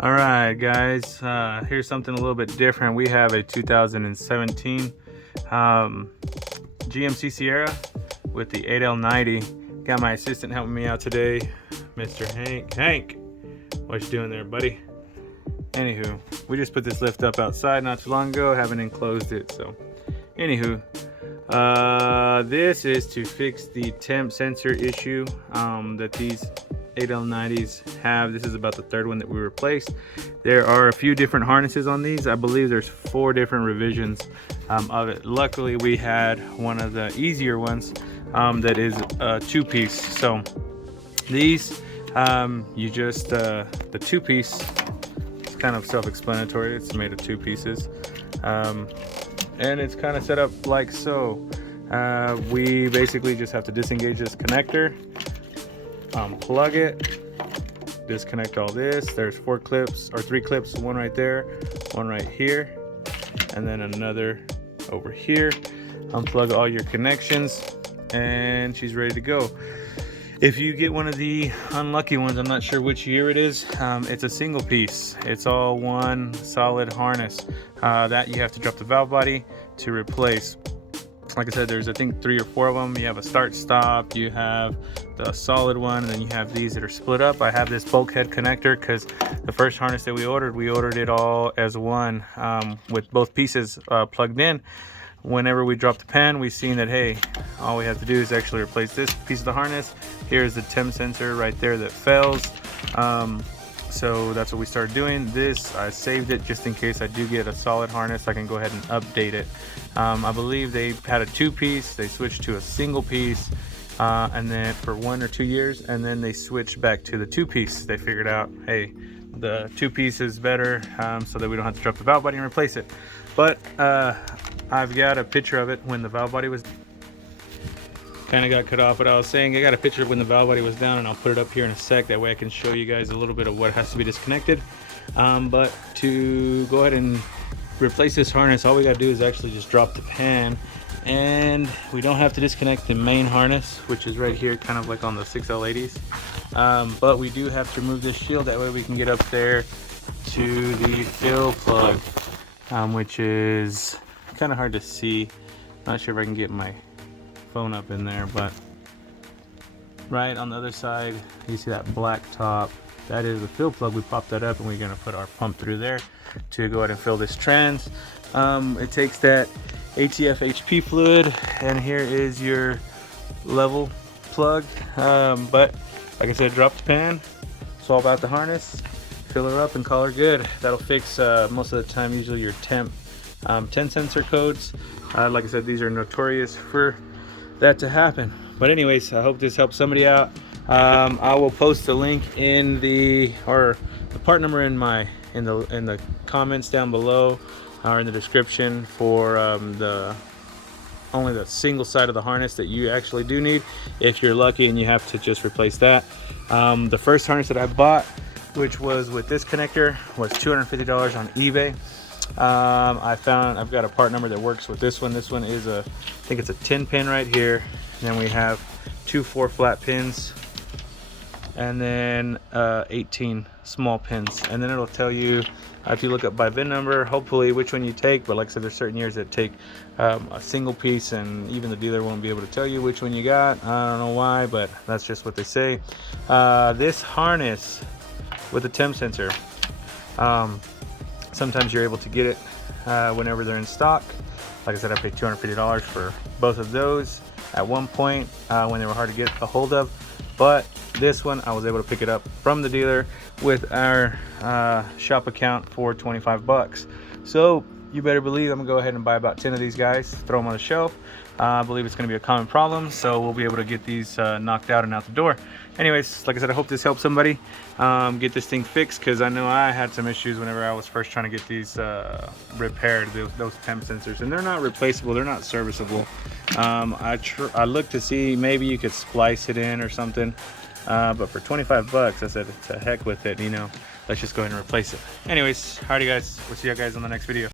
All right, guys, here's something a little bit different. We have a 2017 GMC Sierra with the 8L90. Got my assistant helping me out today, Mr. Hank. Hank, what you doing there, buddy? Anywho, we just put this lift up outside not too long ago, haven't enclosed it, so anywho, this is to fix the temp sensor issue that these 8L90s have. This is about the third one that we replaced. There are a few different harnesses on these. I believe there's 4 different revisions of it. Luckily, we had one of the easier ones that is a 2-piece. So these, you just, the 2-piece, it's kind of self-explanatory. It's made of 2 pieces. And it's kind of set up like so. We basically just have to disengage this connector, plug it, disconnect all this. There's 4 clips or 3 clips, one right there, one right here, and then another over here. Unplug all your connections and she's ready to go. If you get one of the unlucky ones, I'm not sure which year it is, it's a single piece. It's all one solid harness that you have to drop the valve body to replace. Like I said, there's I think 3 or 4 of them. You have a start stop, you have the solid one, and then you have these that are split up. I have this bulkhead connector because the first harness that we ordered it all as one with both pieces plugged in. Whenever we drop the pan, we've seen that, hey, all we have to do is actually replace this piece of the harness. Here's the temp sensor right there that fails. So that's what we started doing. This, I saved it just in case I do get a solid harness. I can go ahead and update it. I believe they had a 2-piece, they switched to a single piece, and then for 1 or 2 years, and then they switched back to the 2-piece. They figured out, hey, the 2-piece is better, so that we don't have to drop the valve body and replace it. But I've got a picture of it when the valve body was kind of got cut off. What I was saying, I got a picture of when the valve body was down, and I'll put it up here in a sec. That way I can show you guys a little bit of what has to be disconnected. But to go ahead and replace this harness, all we got to do is actually just drop the pan, and we don't have to disconnect the main harness, which is right here, kind of like on the 6L80s. But we do have to remove this shield. That way we can get up there to the fill plug, which is kind of hard to see. Not sure if I can get my phone up in there, but right on the other side you see that black top, that is the fill plug. We pop that up and we're going to put our pump through there to go ahead and fill this trans. It takes that ATF HP fluid, and here is your level plug. But like I said, drop the pan, swap out the harness, fill her up, and call her good. That'll fix most of the time usually your temp 10 sensor codes. Like I said, these are notorious for that to happen. But anyways, I hope this helps somebody out. I will post the link in the part number in the comments down below, or in the description, for only the single side of the harness that you actually do need, if you're lucky and you have to just replace that. The first harness that I bought, which was with this connector, was $250 on eBay. I've got a part number that works with this one. This one is I think it's a 10 pin right here. And then we have 2 4-flat pins, and then 18 small pins. And then it'll tell you, if you look up by VIN number, hopefully which one you take. But like I said, there's certain years that take a single piece, and even the dealer won't be able to tell you which one you got. I don't know why, but that's just what they say. This harness with the temp sensor, sometimes you're able to get it whenever they're in stock. Like I said, I paid $250 for both of those at one point when they were hard to get a hold of. But this one, I was able to pick it up from the dealer with our shop account for 25 bucks. So you better believe I'm gonna go ahead and buy about 10 of these guys, throw them on the shelf. I believe it's gonna be a common problem, so we'll be able to get these knocked out and out the door. Anyways, like I said, I hope this helps somebody get this thing fixed, because I know I had some issues whenever I was first trying to get these repaired, those temp sensors, and they're not replaceable, they're not serviceable. I looked to see maybe you could splice it in or something, but for 25 bucks, I said, to heck with it, you know, let's just go ahead and replace it. Anyways, alrighty guys, we'll see you guys on the next video.